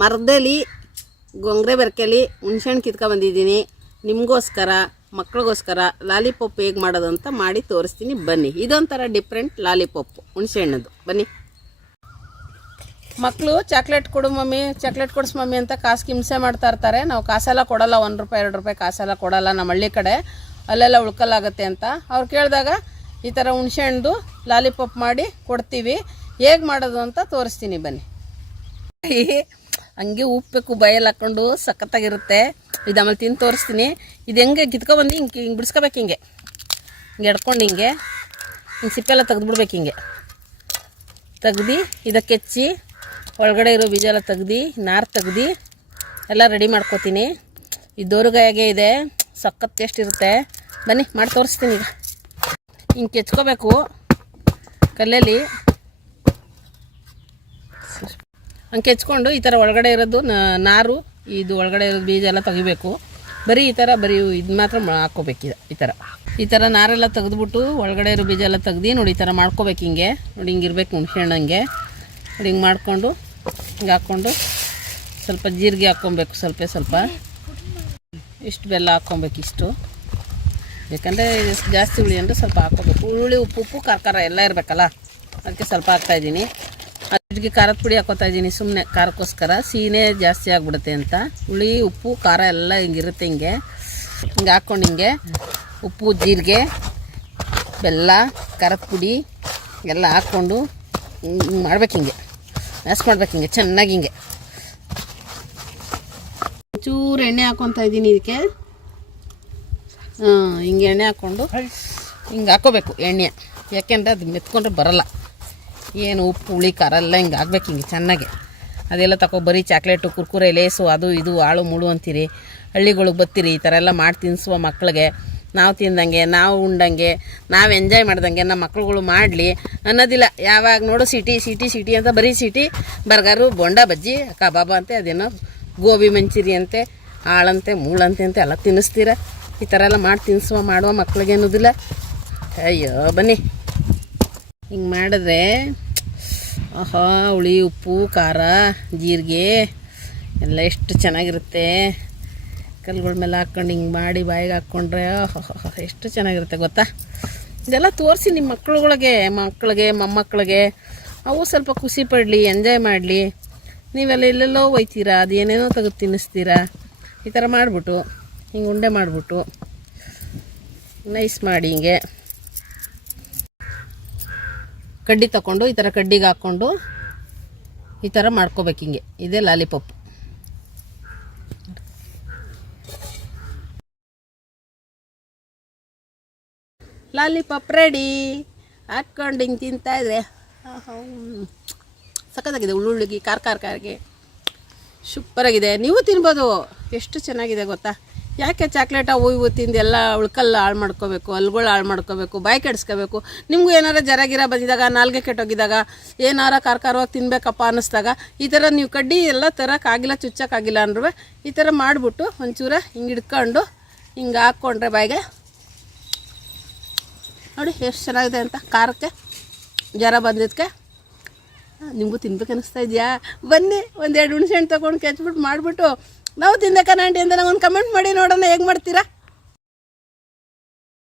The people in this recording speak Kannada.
ಮರದಲ್ಲಿ ಗೊಂಗ್ರೆ ಬೆರ್ಕೆಲಿ ಹುಣ್ಸೆಹಣ್ಣು ಕಿತ್ಕೊ ಬಂದಿದ್ದೀನಿ. ನಿಮಗೋಸ್ಕರ, ಮಕ್ಳಿಗೋಸ್ಕರ ಲಾಲಿಪಾಪ್ ಹೇಗೆ ಮಾಡೋದು ಅಂತ ಮಾಡಿ ತೋರಿಸ್ತೀನಿ. ಬನ್ನಿ. ಇದೊಂಥರ ಡಿಫ್ರೆಂಟ್ ಲಾಲಿಪಾಪ್, ಹುಣ್ಸೆಹಣ್ಣದು. ಬನ್ನಿ. ಮಕ್ಕಳು ಚಾಕ್ಲೇಟ್ ಕೊಡು ಮಮ್ಮಿ, ಚಾಕ್ಲೇಟ್ ಕೊಡಿಸ್ ಮಮ್ಮಿ ಅಂತ ಕಾಸು ಹಿಂಸೆ ಮಾಡ್ತಾ ಇರ್ತಾರೆ. ನಾವು ಕಾಸೆಲ್ಲ ಕೊಡಲ್ಲ, ಒಂದು ರೂಪಾಯಿ, ಎರಡು ರೂಪಾಯಿ ಕಾಸೆಲ್ಲ ಕೊಡಲ್ಲ ನಮ್ಮ ಹಳ್ಳಿ ಕಡೆ. ಅಲ್ಲೆಲ್ಲ ಉಳ್ಕಲಾಗತ್ತೆ ಅಂತ. ಅವ್ರು ಕೇಳಿದಾಗ ಈ ಥರ ಹುಣ್ಸೆಹಣ್ಣು ಲಾಲಿಪಾಪ್ ಮಾಡಿ ಕೊಡ್ತೀವಿ. ಹೇಗೆ ಮಾಡೋದು ಅಂತ ತೋರಿಸ್ತೀನಿ. ಬನ್ನಿ. ಹಂಗೆ ಉಪ್ಪಬೇಕು ಬಯಲ್ ಹಾಕ್ಕೊಂಡು ಸಖತ್ತಾಗಿರುತ್ತೆ. ಇದು ಆಮೇಲೆ ತಿಂದು ತೋರಿಸ್ತೀನಿ. ಇದು ಹೆಂಗೆ ಕಿತ್ಕೊಬಂದು, ಹಿಂಗೆ ಹಿಂಗೆ ಬಿಡಿಸ್ಕೋಬೇಕು ಹಿಂಗೆ. ಹಿಂಗೆ ಎಡ್ಕೊಂಡು ಹಿಂಗೆ. ಹಿಂಗೆ ಸಿಪ್ಪೆಲ್ಲ ತೆಗೆದ್ಬಿಡ್ಬೇಕು ಹಿಂಗೆ. ತೆಗ್ದು ಇದಕ್ಕೆ ಹೆಚ್ಚಿ ಒಳಗಡೆ ಇರೋ ಬೀಜ ಎಲ್ಲ ತೆಗ್ದು, ನಾರು ತೆಗ್ದು ಎಲ್ಲ ರೆಡಿ ಮಾಡ್ಕೋತೀನಿ. ಈ ದೋರುಗಾಯಾಗೆ ಇದೆ. ಸಖತ್ ಟೇಸ್ಟ್ ಇರುತ್ತೆ. ಬನ್ನಿ, ಮಾಡಿ ತೋರಿಸ್ತೀನಿ ಈಗ. ಹಿಂಗೆ ಕೆಚ್ಕೋಬೇಕು. ಕಲ್ಲಲ್ಲಿ. ಕೆಚ್ಕೊಂಡು ಈ ಥರ ಒಳಗಡೆ ಇರೋದು ನಾರು, ಇದು ಒಳಗಡೆ ಇರೋದು ಬೀಜ ಎಲ್ಲ ತೆಗಿಬೇಕು. ಬರೀ ಈ ಥರ, ಬರೀ ಇದು ಮಾತ್ರ ಮಾ- ಹಾಕ್ಕೋಬೇಕು ಇದು ಈ ಥರ. ಈ ಥರ ನಾರೆಲ್ಲ ತೆಗೆದುಬಿಟ್ಟು ಒಳಗಡೆ ಇರೋ ಬೀಜ ಎಲ್ಲ ತೆಗ್ದು ನೋಡಿ ಈ ಥರ ಮಾಡ್ಕೋಬೇಕು ಹಿಂಗೆ. ನೋಡಿ ಹಿಂಗೆ ಇರಬೇಕು ಹುಣ್ಸೆ ಹಣ್ಣಂಗೆ ನೋಡಿ ಹಿಂಗೆ ಮಾಡಿಕೊಂಡು, ಹಿಂಗೆ ಹಾಕ್ಕೊಂಡು ಸ್ವಲ್ಪ ಜೀರಿಗೆ ಹಾಕ್ಕೊಬೇಕು, ಸ್ವಲ್ಪ ಸ್ವಲ್ಪ. ಇಷ್ಟು ಬೆಲ್ಲ ಹಾಕ್ಕೊಬೇಕು ಇಷ್ಟು. ಯಾಕಂದರೆ ಜಾಸ್ತಿ ಹುಳಿ ಅಂದರೆ ಸ್ವಲ್ಪ ಹಾಕ್ಕೋಬೇಕು. ಹುಳಿ, ಉಪ್ಪು ಉಪ್ಪು, ಖಾರ ಎಲ್ಲ ಇರಬೇಕಲ್ಲ. ಅದಕ್ಕೆ ಸ್ವಲ್ಪ ಹಾಕ್ತಾಯಿದ್ದೀನಿ ಅದಕ್ಕೆ ಖಾರದ ಪುಡಿ ಹಾಕೋತಾ ಇದ್ದೀನಿ. ಸುಮ್ಮನೆ ಖಾರಕ್ಕೋಸ್ಕರ. ಸೀನೇ ಜಾಸ್ತಿ ಆಗಿಬಿಡುತ್ತೆ ಅಂತ. ಹುಳಿ, ಉಪ್ಪು, ಖಾರ ಎಲ್ಲ ಹಿಂಗಿರುತ್ತೆ ಹಿಂಗೆ. ಹಿಂಗೆ ಹಾಕ್ಕೊಂಡು ಹಿಂಗೆ ಉಪ್ಪು, ಜೀರಿಗೆ, ಬೆಲ್ಲ, ಖಾರದ ಪುಡಿ ಎಲ್ಲ ಹಾಕ್ಕೊಂಡು ಹಿಂಗೆ ಮಾಡ್ಬೇಕು ಹಿಂಗೆ. ಮ್ಯಾಸ್ ಮಾಡ್ಬೇಕು ಹಿಂಗೆ, ಚೆನ್ನಾಗಿ ಹಿಂಗೆ. ಚೂರು ಎಣ್ಣೆ ಹಾಕ್ಕೊತಾ ಇದ್ದೀನಿ ಇದಕ್ಕೆ. ಹಾಂ ಹಿಂಗೆ ಎಣ್ಣೆ ಹಾಕ್ಕೊಂಡು ಹಿಂಗೆ ಹಾಕೋಬೇಕು ಎಣ್ಣೆ. ಯಾಕೆಂದರೆ ಅದು ಮೆತ್ಕೊಂಡ್ರೆ ಬರಲ್ಲ. ಏನು ಉಪ್ಪು, ಹುಳಿ, ಖಾರ ಎಲ್ಲ ಹಿಂಗೆ ಆಗ್ಬೇಕು ಹಿಂಗೆ ಚೆನ್ನಾಗೆ. ಅದೆಲ್ಲ ತಗೋ ಬರೀ ಚಾಕ್ಲೇಟು, ಕುರ್ಕುರೆ, ಲೇಸು, ಅದು ಇದು, ಆಳು, ಮುಳು ಅಂತೀರಿ. ಹಳ್ಳಿಗಳಿಗೆ ಬತ್ತೀರಿ, ಈ ಥರ ಎಲ್ಲ ಮಾಡಿ ತಿನ್ನಿಸುವ ಮಕ್ಕಳಿಗೆ ನಾವು ತಿಂದಂಗೆ, ನಾವು ಉಂಡಂಗೆ, ನಾವು ಎಂಜಾಯ್ ಮಾಡ್ದಂಗೆ ನಮ್ಮ ಮಕ್ಳುಗಳು ಮಾಡಲಿ. ಅನ್ನೋದಿಲ್ಲ, ಯಾವಾಗ ನೋಡು ಸಿಟಿ ಸಿಟಿ ಸಿಟಿ ಅಂತ ಬರೀ ಸಿಟಿ, ಬರ್ಗರು, ಬೊಂಡ, ಬಜ್ಜಿ, ಕಬಾಬ ಅಂತೆ, ಅದೇನೋ ಗೋಬಿ ಮಂಚೂರಿ ಅಂತೆ, ಆಳಂತೆ, ಮೂಳಂತೆ ಅಂತ ಎಲ್ಲ ತಿನ್ನಿಸ್ತೀರ. ಈ ಥರ ಎಲ್ಲ ಮಾಡಿ ತಿನ್ನಿಸುವ, ಮಾಡುವ ಮಕ್ಳಿಗೆ ಅನ್ನೋದಿಲ್ಲ. ಅಯ್ಯೋ, ಬನ್ನಿ. ಹಿಂಗೆ ಮಾಡಿದ್ರೆ ಆಹಾ, ಹುಳಿ, ಉಪ್ಪು, ಖಾರ, ಜೀರಿಗೆ ಎಲ್ಲ ಎಷ್ಟು ಚೆನ್ನಾಗಿರುತ್ತೆ. ಕಲ್ಗಳ ಮೇಲೆ ಹಾಕ್ಕೊಂಡು ಹಿಂಗೆ ಮಾಡಿ ಬಾಯಿಗೆ ಹಾಕ್ಕೊಂಡ್ರೆ ಎಷ್ಟು ಚೆನ್ನಾಗಿರುತ್ತೆ ಗೊತ್ತಾ? ಇದೆಲ್ಲ ತೋರಿಸಿ ನಿಮ್ಮ ಮಕ್ಕಳುಗಳಿಗೆ ಮಕ್ಕಳಿಗೆ ಮೊಮ್ಮಕ್ಕಳಿಗೆ ಅವು ಸ್ವಲ್ಪ ಖುಷಿ ಪಡಲಿ, ಎಂಜಾಯ್ ಮಾಡಲಿ. ನೀವೆಲ್ಲ ಎಲ್ಲೆಲ್ಲೋ ಒಯ್ತೀರಾ ಅದು ಏನೇನೋ ತೆಗೆದು ತಿನ್ನಿಸ್ತೀರಾ? ಈ ಥರ ಮಾಡಿಬಿಟ್ಟು, ಹಿಂಗೆ ಉಂಡೆ ಮಾಡಿಬಿಟ್ಟು, ನೈಸ್ ಮಾಡಿ ಹಿಂಗೆ. ಕಡ್ಡಿ ತಗೊಂಡು ಈ ಥರ ಕಡ್ಡಿಗೆ ಹಾಕ್ಕೊಂಡು ಈ ಥರ ಮಾಡ್ಕೋಬೇಕು ಹಿಂಗೆ. ಇದೇ ಲಾಲಿಪಾಪ್. Lollipop ready. ಹಾಕ್ಕೊಂಡು ಹಿಂಗೆ ತಿಂತಾ ಇದ್ರೆ ಸಖತ್ತಾಗಿದೆ ಉಳ್ಳುಳ್ಳಿಗೆ ಕಾರ್ ಖಾರ ಖಾರಿಗೆ ಸೂಪರಾಗಿದೆ. ನೀವು ತಿನ್ಬೋದು. ಎಷ್ಟು ಚೆನ್ನಾಗಿದೆ ಗೊತ್ತಾ? ಯಾಕೆ ಚಾಕ್ಲೇಟ್ ಅವು ಇವು ತಿಂದು ಎಲ್ಲ ಉಳ್ಕಲ್ಲ ಹಾಳು ಮಾಡ್ಕೋಬೇಕು, ಹಲ್ಗಳು ಹಾಳು ಮಾಡ್ಕೋಬೇಕು, ಬಾಯಿ ಕೆಡಿಸ್ಕೋಬೇಕು? ನಿಮಗೂ ಏನಾರ ಜರ ಗಿರ ಬಂದಿದಾಗ, ನಾಲ್ಗೆ ಕೆಟ್ಟೋಗಿದಾಗ ಏನಾರ ಖಾರ ಖಾರವಾಗಿ ತಿನ್ಬೇಕಪ್ಪ ಅನ್ನಿಸ್ದಾಗ, ಈ ಥರ ನೀವು ಕಡ್ಡಿ ಎಲ್ಲ ತರೋಕ್ಕಾಗಿಲ್ಲ ಚುಚ್ಚಕ್ಕಾಗಿಲ್ಲ ಅಂದ್ರೂ ಈ ಥರ ಮಾಡಿಬಿಟ್ಟು ಒಂಚೂರ ಹಿಂಗೆ ಹಿಡ್ಕೊಂಡು ಹಿಂಗೆ ಹಾಕ್ಕೊಂಡ್ರೆ ಬಾಯಿಗೆ. ನೋಡಿ ಎಷ್ಟು ಚೆನ್ನಾಗಿದೆ ಅಂತ ಖಾರಕ್ಕೆ ಜ್ವರ ಬಂದಿದ್ದಕ್ಕೆ ನಿಮಗೂ ತಿನ್ಬೇಕು ಅನಿಸ್ತಾ ಇದೆಯಾ? ಬನ್ನಿ, ಒಂದೆರಡು ಹುಣ್ಸೆಹಣ್ಣು ತೊಗೊಂಡು ಕೆಚ್ಬಿಟ್ಟು ಮಾಡಿಬಿಟ್ಟು ನಾವು ತಿಂದೆ ಕನಾಂಟಿ ಅಂತ ನಂಗೆ ಒಂದು ಕಮೆಂಟ್ ಮಾಡಿ ನೋಡೋಣ ಹೇಗೆ ಮಾಡ್ತೀರಾ?